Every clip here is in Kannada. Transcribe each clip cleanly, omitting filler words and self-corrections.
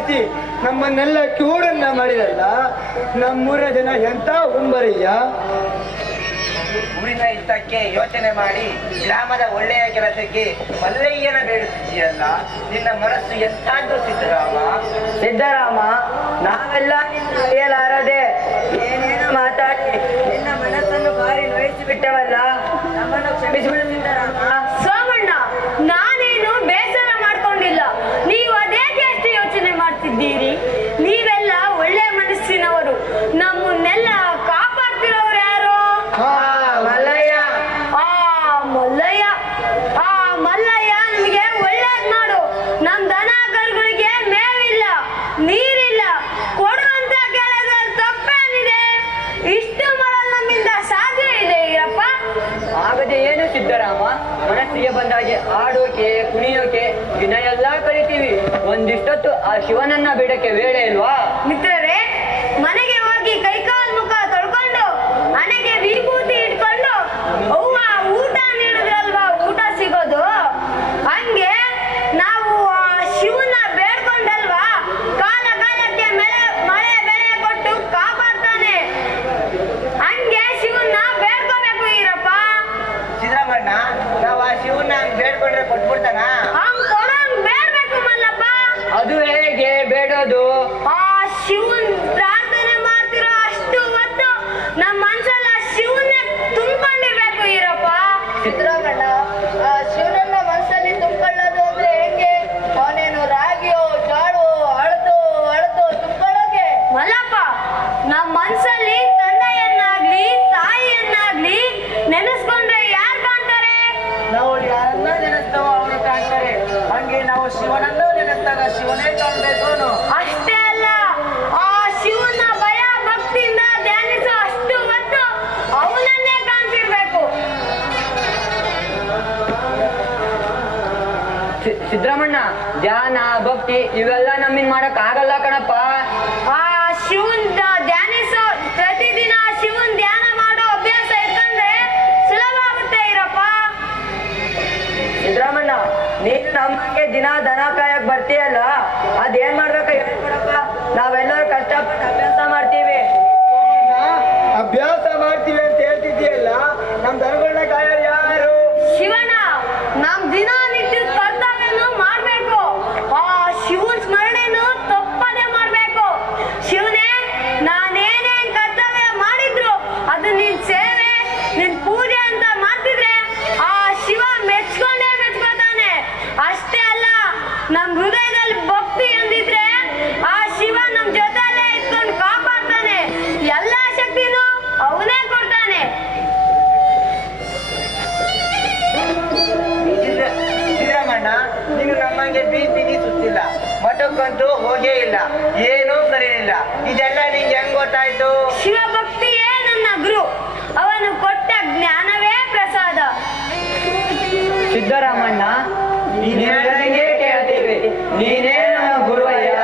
ಮಾಡಿಸಿ ನಮ್ಮನ್ನೆಲ್ಲ ಕ್ಯೂಡನ್ನ ಮಾಡಿದಲ್ಲ. ನಮ್ಮೂರ ಜನ ಎಂತ ಉಂಬರಿಯ. ಊರಿನ ಹಿತಕ್ಕೆ ಯೋಚನೆ ಮಾಡಿ ಗ್ರಾಮದ ಒಳ್ಳೆಯ ಕೆಲಸಕ್ಕೆ ಮಲ್ಲಯ್ಯನ ಬೇಡುತ್ತಿದೆಯಲ್ಲ. ನಿನ್ನ ಮನಸ್ಸು ಎಂತಾದ್ರೂ ಸಿದ್ದರಾಮ, ನಾವೆಲ್ಲ ನಿನ್ನ ಅರಿಯಲಾರದೆ ಏನೇನು ಮಾತಾಡಿ ನಿನ್ನ ಮನಸ್ಸನ್ನು ಭಾರಿ ನೋಯಿಸಿಬಿಟ್ಟವಲ್ಲ. ನಮ್ಮನ್ನು ಕ್ಷಮಿಸಿಬಿಡು ಸಿದ್ದರಾಮ. ಸೋಮಣ್ಣ, ನಾನೇನು ಬೇಸರ ಮಾಡ್ಕೊಂಡಿಲ್ಲ. ನೀವು ಅದೇಕೆ ಅಷ್ಟು ಯೋಚನೆ ಮಾಡ್ತಿದ್ದೀರಿ? ನೀವೆಲ್ಲ ಒಳ್ಳೆ ಮನಸ್ಸಿನವರು. ನಮ್ಮನ್ನೆಲ್ಲ ಕಾಪಾಡ್ತಿರೋರು ಯಾರು? ಮಲ್ಲಯ್ಯ. ಮಲ್ಲಯ್ಯ. ಮಲ್ಲಯ್ಯ ನಮಗೆ ಒಳ್ಳೇದ್ ಮಾಡು. ನಮ್ ದನ ಕರುಗಳಿಗೆ ಮೇವಿಲ್ಲ, ನೀರಿಲ್ಲ, ಕೊಡುವಂತ ಕೇಳಿದ್ರೆ ತಪ್ಪೇನಿದೆ? ಇಷ್ಟು ಮಾಡಲು ನಮ್ಮಿಂದ ಸಾಧ್ಯ ಇದೆ ಈರಪ್ಪ. ಆಗದೆ ಏನು ಸಿದ್ದರಾಮ, ಮನಸ್ಸಿಗೆ ಬಂದಾಗೆ ಆಡೋಕೆ ಕುಣಿಯೋಕೆ ದಿನ ಎಲ್ಲ ಕಲಿತೀವಿ. ಒಂದಿಷ್ಟೊತ್ತು ಆ ಶಿವನನ್ನ ಬಿಡಕ್ಕೆ ವೇಳೆ ಇಲ್ವಾ? ಮಿತ್ರರೇ, ಮನೆಗೆ ಹೋಗಿ ಕೈಕಾಲು ಮುಖ ತೊಳ್ಕೊಂಡು ಹಣೆಗೆ ವಿಭೂತಿ ಇಟ್ಕೊಂಡು ಅವ್ವ ಊಟ ನೀಡಿದ್ರಲ್ವಾ ಊಟ ಸಿಗೋದು. ಹಂಗೆ ನಾವು ಆ ಶಿವನ ಬೇಡ್ಕೊಂಡಲ್ವಾ ಕಾಲ ಕಾಲಕ್ಕೆ ಮಳೆ ಬೆಳೆ ಕೊಟ್ಟು ಕಾಪಾಡ್ತಾನೆ. ಹಂಗೆ ಶಿವನ್ನ ಬೇಡ್ಕೋಬೇಕು ಈರಪ್ಪ. ಸಿದ್ದರಾಮಣ್ಣ, ನಾವು ಆ ಶಿವನ ಬೇಡ್ಕೊಂಡ್ರೆ ಕೊಟ್ಬಿಡ್ತಾನ? ಹಂಗ್ ಕೊಡಂಗ್ ಬೇಡ್ಬೇಕು ಮಲ್ಲಪ್ಪ. ಅದು ಹೇಗೆ ಬೇಡೋದು? ಆ ಶಿವನ್ ಪ್ರಾರ್ಥನೆ ಮಾಡ್ತಿರೋ ಅಷ್ಟು ಹೊತ್ತು ನಮ್ಮ ಮನ್ಸಲ್ಲ ಶಿವನ್ನೇ ತುಂಬಿಕೊಂಡಿರ್ಬೇಕು ಈರಪ್ಪ. ಸಿದ್ದರಾಮಣ್ಣ, ಆ ಶಿವನನ್ನ ಮನಸ್ಸಲ್ಲಿ ತುಂಬಿಕೊಳ್ಳೋದು ಅಂದ್ರೆ ಹೆಂಗೆ? ಅವನೇನು ರಾಗಿಯೋ ಜಾಡೋ ಅಳದು ಅಳದು ತುಂಬಿಕೊಳ್ಳೋಕೆ? ಮಲ್ಲಪ್ಪ, ನಮ್ಮ ಮನ್ಸಲ್ಲಿ ತಂದೆಯನ್ನಾಗ್ಲಿ ತಾಯಿಯನ್ನಾಗ್ಲಿ ನೆನೆಸ್ಕೊಂಡ್ರೆ ಯಾರು ಕಾಣ್ತಾರೆ? ನಾವು ಯಾರನ್ನ ನೆನೆಸ್ತಾವೋ ಅವರು ಕಾಣ್ತಾರೆ. ಹಂಗೆ ನಾವು ಶಿವನನ್ನು ನೆನೆಸ್ದಾಗ ಶಿವನೇ ಕಾಣ್ಬೇಕು. ಅಷ್ಟೇ ಅಲ್ಲ, ಆ ಶಿವನ ಭಯ ಭಕ್ತಿಯಿಂದ ಧ್ಯಾನಿಸೋ ಅಷ್ಟು ಹೊತ್ತು ಅವನನ್ನೇ ಕಾಣ್ತಿರ್ಬೇಕು. ಸಿದ್ದರಾಮಣ್ಣ, ಧ್ಯಾನ ಭಕ್ತಿ ಇವೆಲ್ಲ ನಮ್ಮಿಂದ ಮಾಡಕ್ ಆಗಲ್ಲ ಕಣಪ್ಪ. ಆ ಶಿವನ್ ಧ್ಯಾನಿಸೋ ಪ್ರತಿದಿನ ಶಿವನ್ ಧ್ಯಾನ ಮಾಡೋ ಅಭ್ಯಾಸ ಇಟ್ಕೊಂಡ್ರೆ ಸುಲಭ ಆಗುತ್ತೆ ಇರಪ್ಪ. ಸಿದ್ದರಾಮಣ್ಣ, ನೀನು ನಮ್ಮಂಗೆ ದಿನ ದನ ಕಾಯಕ್ ಬರ್ತೀಯಲ್ಲ, ಅದೇನ್ ಮಾಡ್ಬೇಕು ಹೇಳ್ಕೊಡಪ್ಪ. ನಾವೆಲ್ಲರೂ ಕಷ್ಟಪಟ್ಟು ಅಭ್ಯಾಸ ಮಾಡ್ತೀವಿ. ಅಭ್ಯಾಸ ಮಾಡ್ತೀವಿ ಅಂತ ಹೇಳ್ತಿದ್ದೀಯಲ್ಲ, ನಮ್ ದನಗಳನ್ನ ಕಾಯೋರು ಯಾರು? ಶಿವನ ನಮ್ ದಿನನಿತ್ಯದ ಕರ್ತವ್ಯನು ಮಾಡ್ಬೇಕು. ಆ ಶಿವನ್ ಸ್ಮರಣೆನು ತಪ್ಪದೆ ಮಾಡ್ಬೇಕು. ಶಿವನೇ, ನಾನೇನೇನ್ ಕರ್ತವ್ಯ ಮಾಡಿದ್ರು ಅದು ನಿನ್ ಸೇವೆ ನಿನ್ ಪೂಜೆ ಅಂತ ಮಾಡ್ತಿದ್ರೆ ಆ ಶಿವ ಮೆಚ್ಕೊಂಡೇ ಮೆಚ್ಕೋತಾನೆ. ಅಷ್ಟೇ ಅಲ್ಲ, ನಮ್ ಹೃದಯದಲ್ಲಿ ಭಕ್ತಿ ಎಂದಿದ್ರೆ ಆ ಶಿವ ನಮ್ ಜೊತೆಲೇ ಇಟ್ಕೊಂಡು ಕಾಪಾಡ್ತಾನೆ. ಎಲ್ಲಾ ಶಕ್ತಿನೂ ಅವನೇ ಕೊಡ್ತಾನೆ. ಸಿದ್ದರಾಮಣ್ಣ, ನೀನು ನಮ್ಮಂಗೆ ಬೀದಿ ಸುತ್ತಿಲ್ಲ, ಮಠಕ್ಕಂತೂ ಹೋಗೇ ಇಲ್ಲ, ಏನೂ ಕರೀಲಿಲ್ಲ. ಇದೆಲ್ಲ ನಿಂಗೆ ಹೆಂಗ್ ಗೊತ್ತಾಯ್ತು? ಶಿವಭಕ್ತಿಯೇ ನನ್ನ ಗುರು. ಅವನು ಕೊಟ್ಟ ಜ್ಞಾನವೇ ಪ್ರಸಾದ. ಸಿದ್ದರಾಮಣ್ಣ, ನೀನೇ ಕೇಳ್ತೀವಿ, ನೀನೇ ನಮ್ಮ ಗುರುವಯ್ಯ.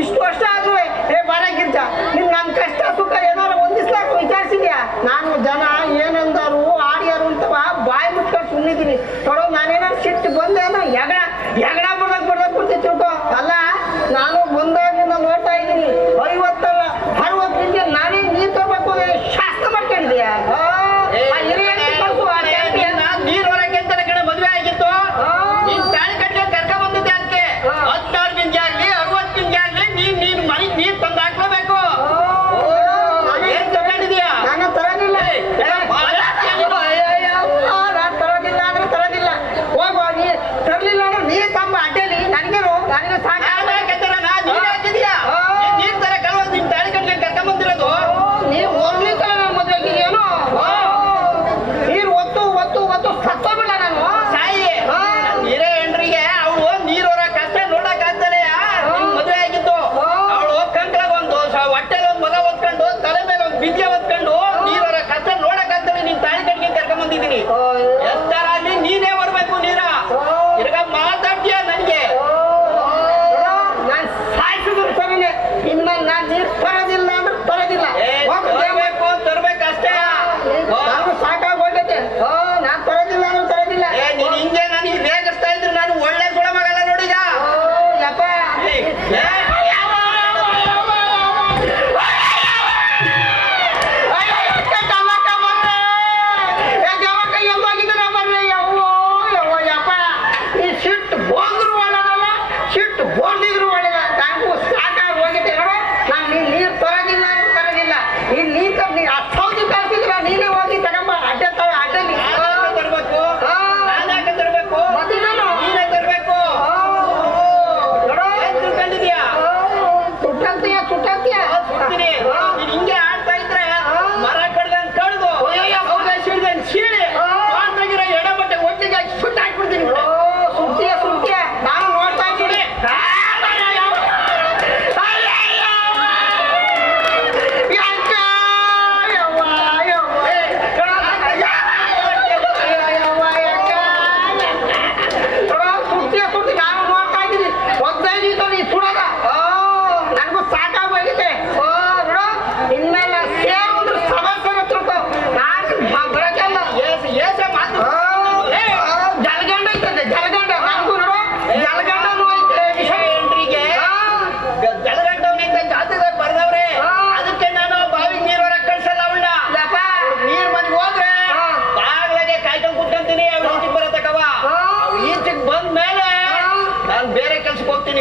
ಇಷ್ಟು ವರ್ಷ ಆದ್ರೂ ಬರಕ್ಕಿಂತ ನಿನ್ ನನ್ ಕಷ್ಟ ಸುಖ ಏನಾರು ಒಂದಿಸ್ಲಾಕ ವಿಚಾರಿಸಿದ್ಯಾ? ನಾನು ಜನ ಏನಂದಾರು ಆಡ್ಯಾರು ಅಂತವ ಬಾಯಿ ಮುಟ್ಕೊಂಡು ಸುಮ್ಮನಿದ್ದೀನಿ. ನೋಡೋ, ನಾನೇನಾದ್ರು ಸಿಟ್ಟು ಬಂದೇನೋ ಎಗಡ ಬಡ್ದಾಗ ಬಿಡ್ತೀನಿ ತಿಳ್ಕೊ. ಅಲ್ಲ, ನಾನು ಬಂದಾಗಿಂದ ನೋಡ್ತಾ ಇದ್ದೀನಿ, 50 ಅಲ್ಲ 60 ನಿಮಿಷ ನಾನೇ ನೀರ್ ತಗೋಬೇಕು ಶಾಸ್ತ್ರ ಮಾಡ್ಕೊಂಡಿದ್ಯಾ? ನೀರ್ ಹೊರಕ್ಕೆ ಅಂತ ಕಡೆ ಮದುವೆ ಆಗಿತ್ತು, ನೀನ್ ತಾಳಿ ಕಟ್ಟಿ ಕರ್ಕ ಬಂದಿದ್ದೆ ಅದಕ್ಕೆ 16 ನಿಮಿಷ ಆಗ್ಲಿ 60 ನಿಮಿಷ ಆಗ್ಲಿ ನೀನ್ ಮನೆಗೆ ನೀರ್ ತಂದು ಹಾಕ್ಲೇಬೇಕು. ಏನ್ ತಗೊಂಡಿದ್ಯಾ? ನಾನು ತರೋದಿಲ್ಲ. ನಾನು ತರೋದಿಲ್ಲ ಅಂದ್ರೆ ತರೋದಿಲ್ಲ. ಹೋಗುವ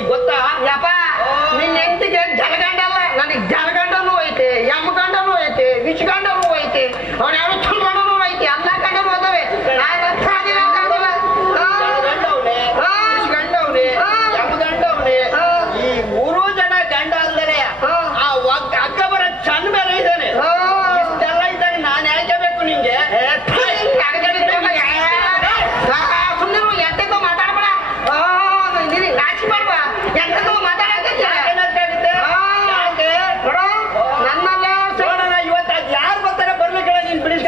ಗೊತ್ತಾ ಯಪ್ಪ ನಿನ್ನ ಹೆಂಡತಿಗೆ ಜಲಗಂಡಲ್ಲ, ನನಗೆ ಜಲಗಂಡನೂ ಐತೆ, ಯಮ್ಮ ಗಂಡನೂ ಐತೆ, ವಿಷ ಗಂಡನೂ ಐತೆ, ಅವ್ನ ಯಾರು ಚುಲ್ ಗಂಡನೂ ಐತೆ, ಎಲ್ಲ ಗಂಡನೂ ಅದಾವೆ. ನಾನು ಅರ್ಥಾಗಿಲ್ಲ ಗಂಡಲ್ಲ. ಈ ಮೂರು ಜನ ಗಂಡ ಅಲ್ಲದೆ ಆ ಅಕ್ಕ ಬರ ಚಂದ ಮೇಲೆ ಇದ್ದಾನೆ. ಇಷ್ಟೆಲ್ಲ ಇದ್ದಾನೆ, ನಾನು ಯಾಕೆ ಬೇಕು ನಿಂಗೆ? ಸುಮ್ಮನೆ ಎಂತೆಂತೋ ಮಾತಾಡ್ಬೇಡ, ನಿನಗೆ ನಾಚಿ ಮಾಡ್ಬ, ಎಂತೆಂತೋ ಮಾತಾಡಕ್ಕೆ ನನ್ನಲ್ಲೇ ಇವತ್ತು ಅದು ಯಾರು ಬರ್ತಾರೆ ಬರ್ಲಿಕ್ಕೆ ನೀನ್ ಬಿಡಿಸಿ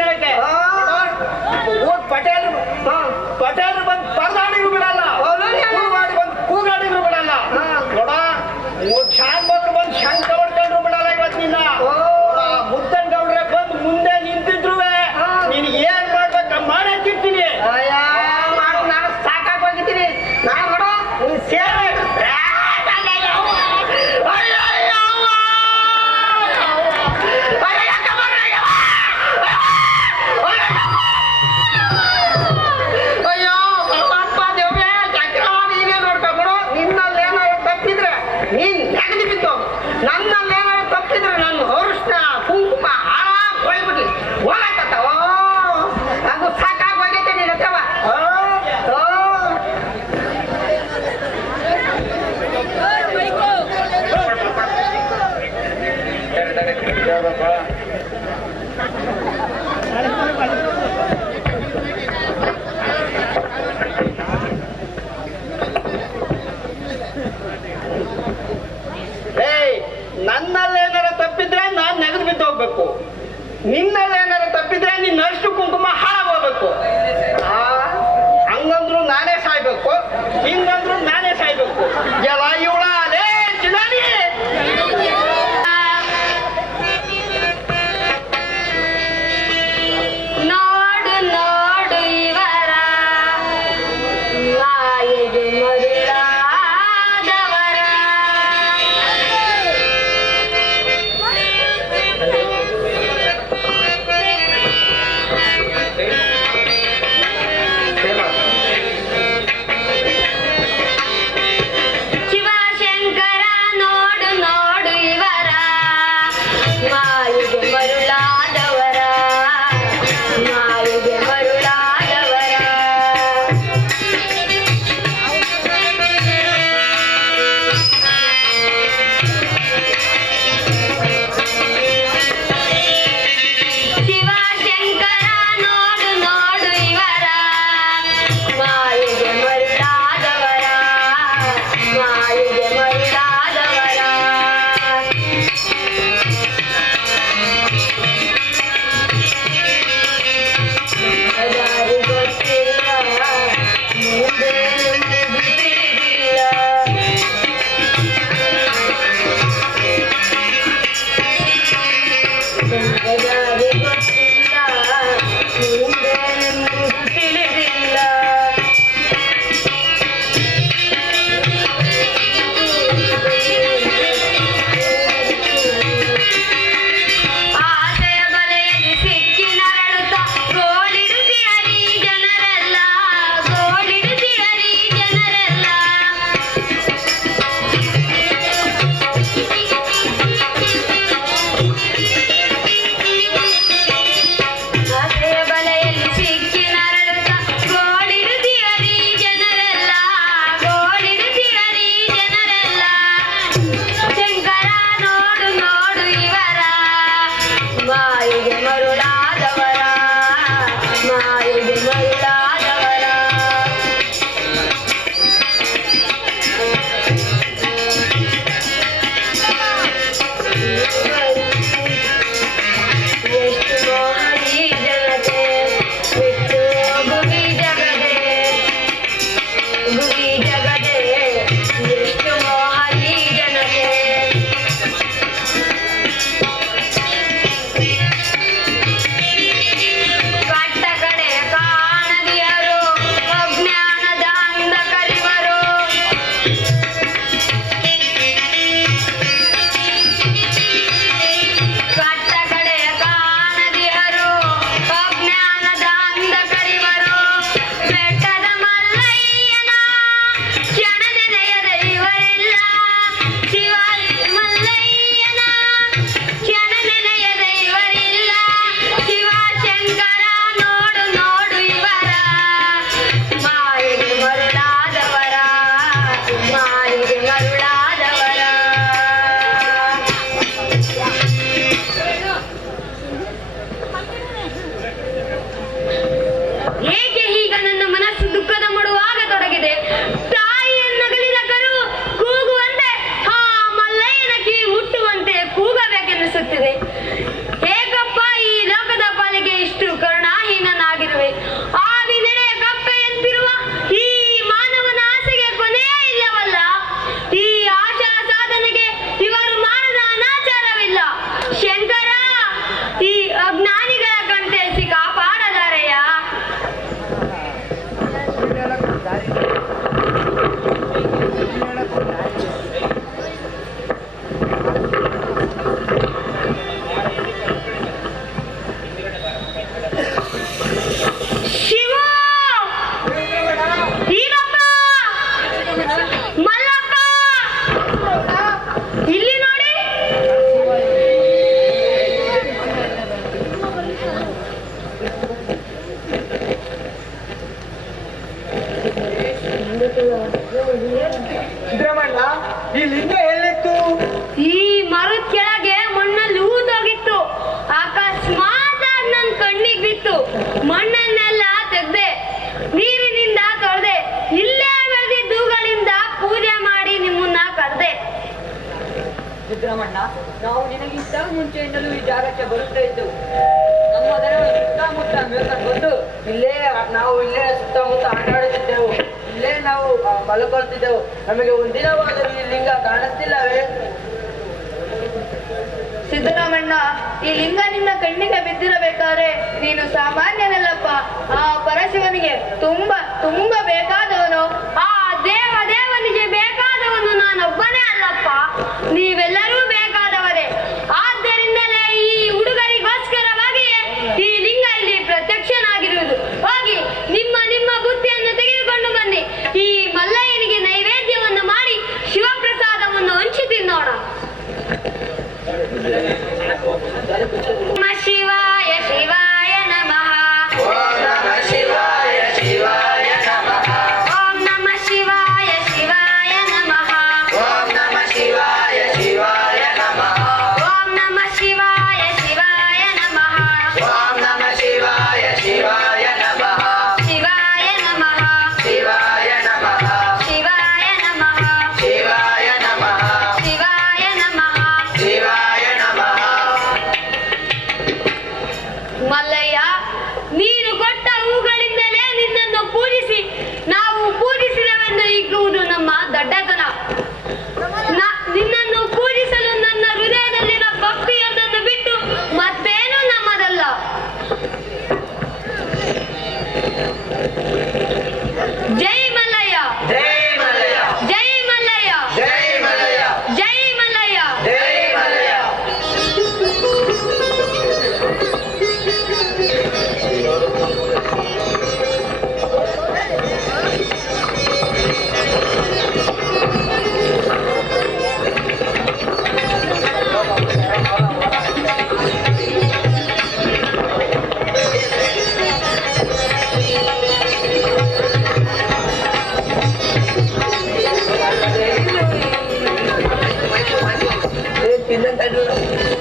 ಸಿದ್ದರಾಮಣ್ಣ ಈ ಲಿಂಗ ಎಲ್ಲಿತ್ತು? ಈ ಮರದ ಕೆಳಗೆ ಮಣ್ಣಲ್ಲಿ ಊದೋಗಿತ್ತು. ಅಕಸ್ಮಾತ್ ನನ್ ಕಣ್ಣಿಗೆ ಬಿತ್ತು. ಮಣ್ಣನ್ನೆಲ್ಲ ತೆಗ್ದೆ, ನೀರಿನಿಂದ ತೊಳೆದೆ, ಇಲ್ಲೇ ಬೆಳೆದಿದ್ದುಗಳಿಂದ ಪೂಜೆ ಮಾಡಿ ನಿಮ್ಮನ್ನ ಕರೆದೆ. ಸಿದ್ದರಾಮಣ್ಣ, ನಾವು ನಿನಗಿಂತ ಮುಂಚೆಯಿಂದಲೂ ಈ ಜಾಗಕ್ಕೆ ಬರುತ್ತಾ ಇದ್ದೆವು. ನಮ್ಮ ದನಗಳು ಸುತ್ತಮುತ್ತ ಮೇಲ್ಕೊಂಡು ಬಂದು ಇಲ್ಲೇ ಸುತ್ತಮುತ್ತ ಆಟಾಡುತ್ತಿದ್ದೆವು. ಇಲ್ಲೇ ನಾವು ಮಲ್ಕೊಳ್ತಿದ್ದೆವು. ನಮಗೆ ಒಂದಿನವಾದರೂ ಈ ಲಿಂಗ ಕಾಣಿಸ್ತಿಲ್ಲವೇ? ಸಿದ್ದರಾಮಣ್ಣ, ಈ ಲಿಂಗ ನಿನ್ನ ಕಣ್ಣಿಗೆ ಬಿದ್ದಿರಬೇಕಾದ್ರೆ ನೀನು ಸಾಮಾನ್ಯನಲ್ಲಪ್ಪ. ಆ ಪರಶಿವನಿಗೆ ತುಂಬಾ ಬೇಕಾದವನು. ಆ ದೇವನಿಗೆ ಬೇಕಾದವನು ನಾನೊಬ್ಬನೇ ಅಲ್ಲಪ್ಪ, ನೀವೆಲ್ಲರೂ ಬೇಕಾದವರೇ. ಆದ್ದರಿಂದಲೇ ಈ ಹುಡುಗರಿಗೋಸ್ಕರವಾಗಿಯೇ ಈ ಲಿಂಗ ಇಲ್ಲಿ ಪ್ರತ್ಯಕ್ಷನಾಗಿರುವುದು. ಹೋಗಿ ನಿಮ್ಮ ಬುದ್ಧಿಯನ್ನು ತೆಗೆದುಕೊಂಡು ಬನ್ನಿ. ಈ ಮಲ್ಲಯ್ಯನಿಗೆ ನೈವೇದ್ಯವನ್ನು ಮಾಡಿ ಶಿವಪ್ರಸಾದವನ್ನು ಹಂಚಿ ತಿನ್ನೋಣ. ನಮಃ ಶಿವಾಯ ಶಿವಾಯ ನಮಃ. ಓಂ ನಮಃ ಶಿವಾಯ ಶಿವಾಯ ನಮಃ. ಓಂ ನಮಃ ಶಿವಾಯ ಶಿವಾಯ ನಮಃ. ಓಂ ನಮಃ ಶಿವಾಯ ಶಿವಾಯ ನಮಃ. ಓಂ ನಮಃ ಶಿವಾಯ ಶಿವಾಯ ನಮಃ. ಓಂ ನಮಃ ಶಿವಾಯ ಶಿವಾಯ ನಮಃ. ಶಿವಾಯ ನಮಃ. ಶಿವಾಯ ನಮಃ. ಶಿವಾಯ ನಮಃ. ಶಿವಾಯ ನಮಃ. ಶಿವಾಯ ನಮಃ. ಶಿವಾಯ ನಮಃ. ಮಲ್ಲಯ್ಯ, ನೀನು ಕೊಟ್ಟ ಹೂಗಳಿಂದಲೇ ನಿನ್ನನ್ನು ಪೂಜಿಸಿ ನಾವು ಪೂಜಿಸಿದವೆಂದು ಇಗುವುದು ನಮ್ಮ ದಡ್ಡತನ. ನಿನ್ನನ್ನು ಪೂಜಿಸಲು ನನ್ನ ಹೃದಯದಲ್ಲಿನ ಭಕ್ತಿಯೊಂದನ್ನು ಬಿಟ್ಟು ಮತ್ತೇನು ನಮ್ಮದಲ್ಲ. ಜೈ ಮಲ್ಲಯ್ಯ, ಜೈ ಮಲ್ಲಯ್ಯ. ಜೈ ಮಲ್ಲಯ್ಯ, ಜೈ ಮಲ್ಲಯ್ಯ. ಜೈ ಮಲ್ಲಯ್ಯ. ಜೈ ಮಲ್ಲಯ್ಯ.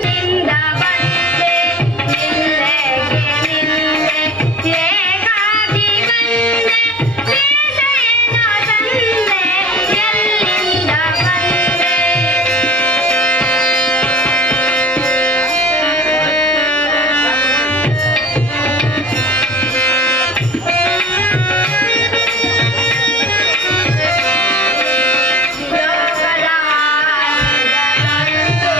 ನಿಂದ ಬಂದೆ ನಿಲ್ಲೆಗೆ ನಿಲ್ಲೆ ಏಕಾಗಿ ಬಂದೆ ವಿಷಯನ ತಂದೆ ಎಲ್ಲಿಂದ ಬಂದೆ. ಲೋಕದ ಹಾಸಿಗಳಂತೂ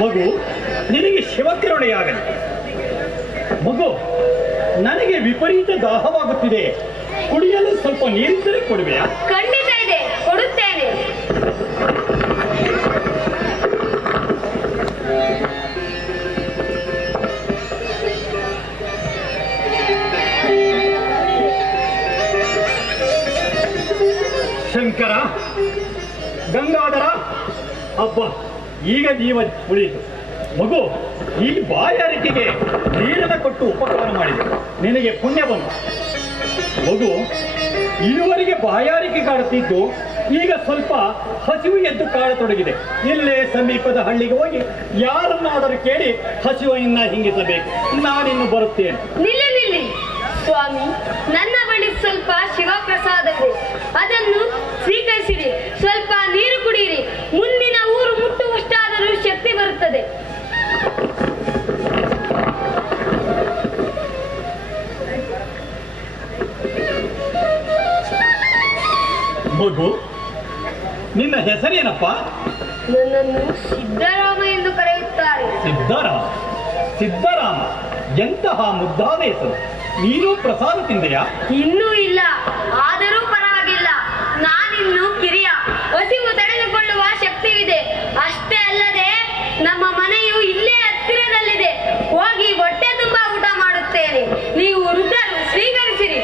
ಮಗು, ನಿನಗೆ ಶಿವಕರುಣೆಯಾಗಲಿ. ಮಗು, ನನಗೆ ವಿಪರೀತ ದಾಹವಾಗುತ್ತಿದೆ. ಕುಡಿಯಲು ಸ್ವಲ್ಪ ನೀರಿದ್ದರೆ ಕೊಡುವೆಯಾ? ಖಂಡಿತ ಇದೆ, ಕೊಡುತ್ತೇನೆ. ಶಂಕರ, ಗಂಗಾಧರ, ಅಬ್ಬ, ಈಗ ಜೀವ ಉಳಿಯಿತು. ಮಗು, ಈ ಬಾಯಾರಿಕೆಗೆ ನೀರನ್ನು ಕೊಟ್ಟು ಉಪಕಾರ ಮಾಡಿದೆ, ನಿನಗೆ ಪುಣ್ಯ ಬಂತು. ಮಗು, ಇದುವರೆಗೆ ಬಾಯಾರಿಕೆ ಕಾಡುತ್ತಿದ್ದು ಈಗ ಸ್ವಲ್ಪ ಹಸಿವು ಎದ್ದು ಕಾಡತೊಡಗಿದೆ. ಇಲ್ಲೇ ಸಮೀಪದ ಹಳ್ಳಿಗೆ ಹೋಗಿ ಯಾರನ್ನಾದರೂ ಕೇಳಿ ಹಸಿವನ್ನು ಹಿಂಗಿಸಬೇಕು. ನಾನಿನ್ನು ಬರುತ್ತೇನೆ. ನಿಲ್ಲಿ ನಿಲ್ಲಿ ಸ್ವಾಮಿ, ನನ್ನ ಬಳಿ ಸ್ವಲ್ಪ ಶಿವಪ್ರಸಾದವಿದೆ, ಅದನ್ನು ಸ್ವೀಕರಿಸಿರಿ. ಸ್ವಲ್ಪ ನೀರು ಕುಡಿಯಿರಿ, ಮುಂದಿನ ಊರು ಮುಟ್ಟುವಷ್ಟಾದರೂ ಶಕ್ತಿ ಬರುತ್ತದೆ. ಮಗು, ನಿನ್ನ ಹೆಸರೇನಪ್ಪ? ನನ್ನನ್ನು ಸಿದ್ದರಾಮ ಎಂದು ಕರೆಯುತ್ತಾರೆ. ಸಿದ್ದರಾಮ? ಸಿದ್ದರಾಮ ಎಂತಹ ಮುದ್ದಾದ ಹೆಸರು. ನೀನು ಪ್ರಸಾದ ತಿಂದೆಯಾ? ಇನ್ನೂ ಇಲ್ಲ, ಆದರೂ ಪರವಾಗಿಲ್ಲ. ನಾನಿನ್ನು ಕಿರಿಯ, ಹಸಿವು ತಡೆದುಕೊಳ್ಳುವ ಶಕ್ತಿವಿದೆ. ಅಷ್ಟೇ ಅಲ್ಲದೆ ನಮ್ಮ ಮನೆಯು ಇಲ್ಲೇ ಹತ್ತಿರದಲ್ಲಿದೆ. ಹೋಗಿ ಹೊಟ್ಟೆ ತುಂಬಾ ಊಟ ಮಾಡುತ್ತೇನೆ. ನೀವು ವೃದ್ಧರು, ಸ್ವೀಕರಿಸಿರಿ.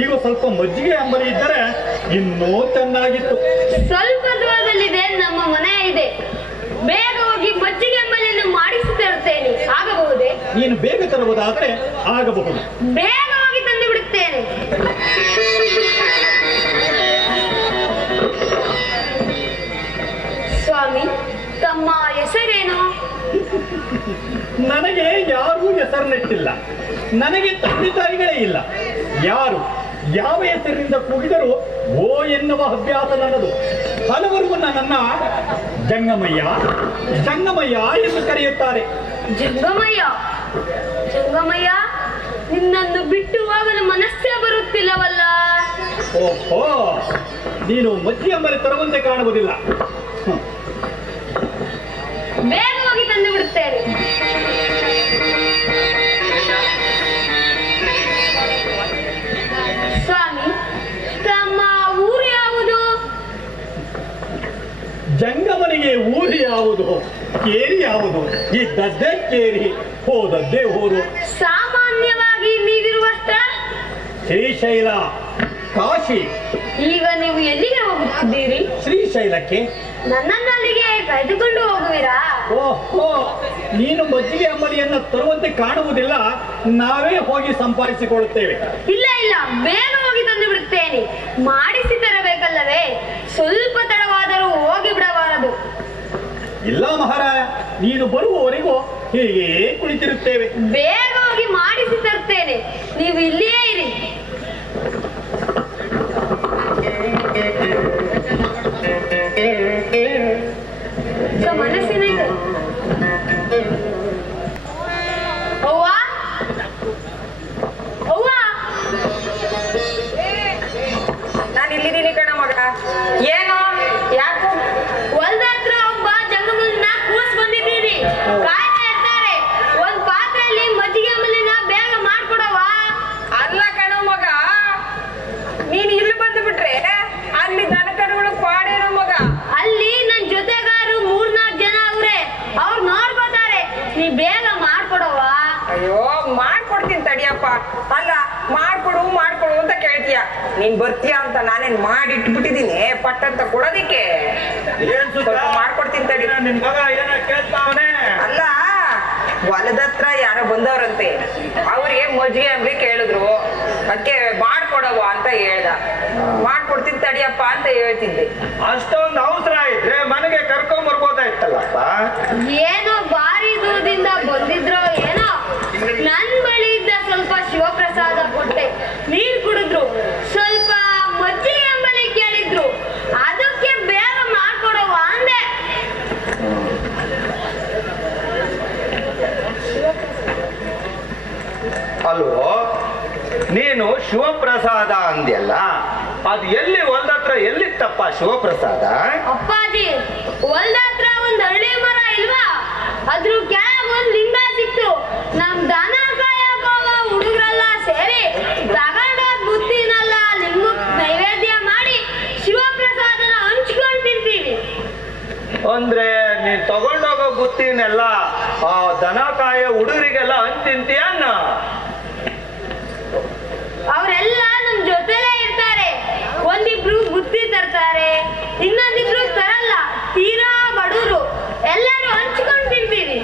ಈಗ ಸ್ವಲ್ಪ ಮಜ್ಜಿಗೆ ಅಂಬಲಿ ಇದ್ದರೆ ಇನ್ನೂ ಚೆನ್ನಾಗಿತ್ತು. ಸ್ವಲ್ಪ ದೂರದಲ್ಲಿದೆ, ನಮ್ಮ ಮನೆ ಇದೆ. ಬೇಗ ಹೋಗಿ ಮಜ್ಜಿಗೆ ಅಂಬಲಿಯನ್ನು ಮಾಡಿಸಿ ತರುತ್ತೇನೆ. ಆಗಬಹುದೇ? ನೀನು ಬೇಗ ತರುವುದಾದರೆ ಆಗಬಹುದು. ಬೇಗ ಹೋಗಿ ತಂದು ಬಿಡುತ್ತೇನೆ. ಸ್ವಾಮಿ, ತಮ್ಮ ಹೆಸರೇನು? ನನಗೆ ಯಾರೂ ಹೆಸರನ್ನಿಟ್ಟಿಲ್ಲ. ನನಗೆ ತಂದೆ ತಾಯಿಗಳೇ ಇಲ್ಲ. ಯಾರು ಯಾವ ಹೆಸರಿನಿಂದ ಕೂಗಿದರೂ ಓ ಎನ್ನುವ ಅಭ್ಯಾಸ ನನ್ನದು. ಹಲವರು ನನ್ನನ್ನ ಜಂಗಮಯ್ಯ ಜಂಗಮಯ್ಯ ಎಂದು ಕರೆಯುತ್ತಾರೆ. ಜಂಗಮಯ್ಯ? ಜಂಗಮಯ್ಯ, ನಿನ್ನನ್ನು ಬಿಟ್ಟು ಹೋಗಲು ಮನಸ್ಸೇ ಬರುತ್ತಿಲ್ಲವಲ್ಲ. ಓಹೋ, ನೀನು ಮಜ್ಜಿಗೆ ಅಂಬಲಿ ತರುವಂತೆ ಕಾಣುವುದಿಲ್ಲ. ಬೇಗ ಹೋಗಿ ತಂದು ಬಿಡುತ್ತೇನೆ. ಸ್ವಾಮಿ, ತಮ್ಮ ಊರು ಯಾವುದು? ಜಂಗಮನಿಗೆ ಊರು ಯಾವುದು, ಕೇರಿ ಯಾವುದು? ಇದ್ದದ್ದೇ ಕೇರಿ, ಹೋದದ್ದೇ ಊರು. ಸಾಮಾನ್ಯವಾಗಿ ನೀವಿರುವ ಸ್ಥಳ ಶ್ರೀಶೈಲ, ಕಾಶಿ. ಈಗ ನೀವು ಎಲ್ಲಿಗೆ ಹೋಗುತ್ತಿದ್ದೀರಿ? ಶ್ರೀಶೈಲಕ್ಕೆ. ನನ್ನನ್ನು ಅಲ್ಲಿಗೆ ಕರೆದುಕೊಂಡು ಹೋಗುವಿರಾ? ಓಹೋ, ನೀನು ಮಜ್ಜಿಗೆ ಅಂಬಲಿಯನ್ನು ತರುವಂತೆ ಕಾಣುವುದಿಲ್ಲ. ನಾವೇ ಹೋಗಿ ಸಂಪಾದಿಸಿಕೊಳ್ಳುತ್ತೇವೆ. ಇಲ್ಲ ಇಲ್ಲ, ಬೇಗ ಹೋಗಿ ತಂದು ಬಿಡುತ್ತೇನೆ. ಮಾಡಿಸಿ ತರಬೇಕಲ್ಲವೇ? ಸ್ವಲ್ಪ ತಡವಾದರೂ ಹೋಗಿ ಬಿಡಬಾರದು. ಇಲ್ಲ ಮಹಾರಾಯ, ನೀನು ಬರುವವರೆಗೂ ಹೀಗೆ ಕುಳಿತಿರುತ್ತೇವೆ. ಬೇಗ ಹೋಗಿ ಮಾಡಿಸಿ ತರುತ್ತೇನೆ, ನೀವು ಇಲ್ಲಿಯೇ ಇರಿ. ಮನಸ್ಸಿನ ಅವ್ವ, ಅವ್ವ, ನಾನು ಇಲ್ಲಿದ್ದೀನಿ ಕಣ ಮಗ. ಏನು? ಯಾಕೋ ಹೊಲ್ದ ಹತ್ರ ಒಬ್ಬ ಜಂಗಮನ್ನ ಕೂರ್ಸ್ ಬಂದಿದ್ದೀರಿ. ಕಾಯ್ತಾ ಇರ್ತಾರೆ. ಒಂದ್ ಪಾತ್ರೆಯಲ್ಲಿ ಮಜ್ಜಿಗೆ ಅಂಬಲಿನ ಬೇಗ ಮಾಡ್ಕೊಡವ. ಅಲ್ಲ ಕಣ ಮಗ, ನೀನು ಇಲ್ಲಿ ಬಂದು ಬಿಟ್ರೆ ಅಲ್ಲಿ ದನಕರುಗಳು ಪಾಡೇನು ಮಗ. ಅಲ್ಲಿ ನನ್ ಜೊತೆಗಾರು 3-4 ಜನ ಅವ್ರೆ, ಅವ್ರು ನೋಡ್ಕೋತಾರೆ. ನೀ ಬೇಗ ಮಾಡ್ಕೊಡವ. ಅಯ್ಯೋ, ಮಾಡ್ಕೊಡ್ತೀನಿ ತಡಿಯಪ್ಪ. ಅಲ್ಲ, ಮಾಡ್ಕೊಡು ಮಾಡ್ಕೊಡು ಅಂತ ಕೇಳ್ತೀಯ. ನೀನ್ ಬರ್ತೀಯ ಅಂತ ನಾನೇನ್ ಮಾಡಿಟ್ಬಿಟ್ಟಿದೀನಿ ಪಟ್ಟಂತ ಕೊಡೋದಿಕ್ಕೆ. ಸ್ವಲ್ಪ ಮಾಡ್ಕೊಡ್ತೀನಿ ತಡಿ. ನಿನ್ ಮಗ ಏನೋ ಕೇಳ್ತಾವನೆ. ಅಲ್ಲ, ಹೊಲದತ್ರ ಯಾರೋ ಬಂದವ್ರಂತೆ, ಅವ್ರಿಗೆ ಮಜ್ಜಿಗೆ ಅಂಗಡಿ ಕೇಳಿದ್ರು, ಅದಕ್ಕೆ ಮಾಡ್ಕೊಡವ ಅಂತ ಹೇಳ್ದ. ಮಾಡ್ಕೊಡ್ತೀನಿ ತಡಿಯಪ್ಪ ಅಂತ ಹೇಳ್ತಿದ್ದೆ. ಅಷ್ಟೊಂದು ಅವಸರ ಇದ್ರೆ ಮನೆಗೆ ಕರ್ಕೊಂಡ್ ಬರ್ಬೋದಾಯ್ತಲ್ಲಪ್ಪ. ಏನೋ ಭಾರಿ ದೂರದಿಂದ ಬಂದಿದ್ರೋ ಏನೋ, ನನ್ ಬಳಿ ಇದ್ದ ಸ್ವಲ್ಪ ಶಿವಪ್ರಸಾದ ಕೊಟ್ಟೆ, ನೀರ್ ಕುಡಿದ್ರು, ಸ್ವಲ್ಪ ಮಜ್ಜಿಗೆ ಅಂಬಲಿ ಕೇಳಿದ್ರು, ಅದಕ್ಕೆ ಬೇಗ ಮಾಡ್ಕೊಡವ ಅಂದೆ. ಅಲ್ವೋ, ನೀನು ಶಿವಪ್ರಸಾದ ಅಂದ್ಯಲ್ಲ, ಅದು ಎಲ್ಲಿ ಹೊಲ್ದತ್ರ ಎಲ್ಲಿತ್ತಪ್ಪ ಶಿವಪ್ರಸಾದ? ಅಪ್ಪಾಜಿ, ಹೊಲ್ದತ್ರ ಒಂದ್ ಹಳ್ಳಿ ಮರ ಇಲ್ವಾ, ಅದ್ರ ಕೆಳಗ್ ಒಂದ್ ಲಿಂಗ ಸಿಕ್ತು. ನಮ್ ದನ ಕಾಯಕ್ ಹೋಗೋ ಹುಡುಗರೆಲ್ಲ ಸೇರಿ ತಗೊಂಡೋದ್ ಬುತ್ತಿನೆಲ್ಲ ಲಿಂಗಕ್ ನೈವೇದ್ಯ ಮಾಡಿ ಶಿವಪ್ರಸಾದನ ಹಂಚ್ಕೊಂಡ್ ತಿಂತೀವಿ. ಅಂದ್ರೆ ನೀನ್ ತಗೊಂಡೋಗೋ ಬುತ್ತಿನೆಲ್ಲ ಆ ದನ ಕಾಯ ಹುಡುಗರಿಗೆಲ್ಲ ಹಂಚ್ತಿಂತೀಯ? ಅವರೆಲ್ಲ ನಮ್ ಜೊತೆಲೇ ಇರ್ತಾರೆ. ಒಂದಿಬ್ರು ಬುತ್ತಿ ತರ್ತಾರೆ, ಇನ್ನೊಂದಿಬ್ರು ತರಲ್ಲ, ತೀರಾ ಬಡವರು. ಎಲ್ಲರೂ ಹಂಚ್ಕೊಂಡ್ ತಿಂತೀವಿ.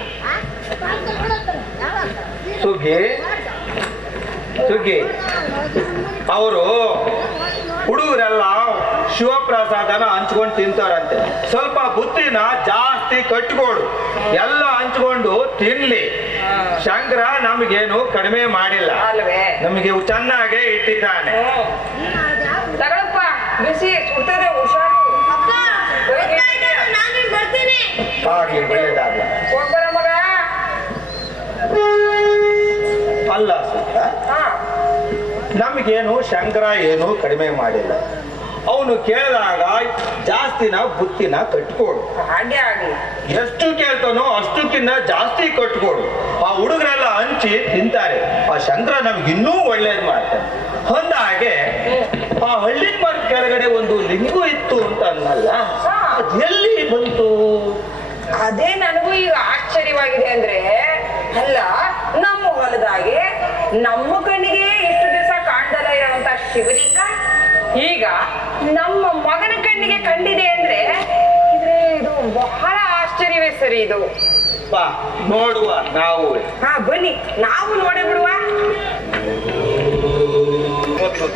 ಸುಗ್ಗಿ, ಅವರು ಹುಡುಗರೆಲ್ಲ ಶಿವಪ್ರಸಾದನ ಹಂಚ್ಕೊಂಡು ತಿಂತಾರಂತೆ. ಸ್ವಲ್ಪ ಬುತ್ತಿನ ಜಾಸ್ತಿ ಕಟ್ಕೊಡು, ಎಲ್ಲ ಹಂಚ್ಕೊಂಡು ತಿನ್ಲಿ. ಶಂಕರ ನಮಗೇನು ಕಡಿಮೆ ಮಾಡಿಲ್ಲ, ಅಲ್ವೇ? ನಮಗೆ ಚೆನ್ನಾಗೇ ಇಟ್ಟಿದ್ದಾನೆ. ತಗೊಳಪ್ಪ, ಬಿಸಿ ಸುಡ್ತದೆ, ಹುಷಾರು. ಅಪ್ಪ, ನಾನು ಬರ್ತೀನಿ. ಆಗ್ಲಿ, ಒಳ್ಳೇದಾಗ್ಲಿ. ಹೋಗ್ಬರ ಮಗ. ಅಲ್ಲ ಸುತ್ತ, ಹಾ, ನಮಗೇನು ಶಂಕರ ಏನು ಕಡಿಮೆ ಮಾಡಿಲ್ಲ. ಅವನು ಕೇಳಿದಾಗ ಜಾಸ್ತಿನ ಬುತ್ತಿನ ಕಟ್ಕೊಡು. ಹಾಗೆ ಆಗ್ಲಿ. ಎಷ್ಟು ಕೇಳ್ತಾನೋ ಅಷ್ಟಕ್ಕಿಂತ ಜಾಸ್ತಿ ಕಟ್ಕೊಡು. ಆ ಹುಡುಗರೆಲ್ಲ ಹಂಚಿ ತಿಂತಾರೆ. ಆ ಶಂಕರ ನಮ್ಗೆ ಇನ್ನೂ ಒಳ್ಳೇದ್ ಮಾಡ್ತಾನೆ. ಅಂದಾಗೆ ಆ ಹಳ್ಳಿ ಮರದ ಕೆಳಗಡೆ ಒಂದು ಲಿಂಗು ಇತ್ತು ಅಂತ ಅನ್ನಲ್ಲ, ಅದ್ ಎಲ್ಲಿ ಬಂತು? ಅದೇ ನನಗೂ ಈಗ ಆಶ್ಚರ್ಯವಾಗಿದೆ. ಅಂದ್ರೆ ಅಲ್ಲ, ನಮ್ಮ ಹೊಲದಾಗೆ ನಮ್ಮ ಕಣ್ಣಿಗೆ ಇಷ್ಟು ದಿವಸ ಕಾಣ್ದಲ್ಲ ಇರುವಂತ ಶಿವಲಿಂಗ ಈಗ ನಮ್ಮ ಮಗನ ಕಣ್ಣಿಗೆ ಕಂಡಿದೆ ಅಂದ್ರೆ ಇದು ಬಹಳ ಆಶ್ಚರ್ಯವೇ ಸರಿ. ಇದು ಬಾ ನೋಡುವ ನಾವು. ಹಾ, ಬನ್ನಿ ನಾವು ನೋಡೇ ಬಿಡುವ.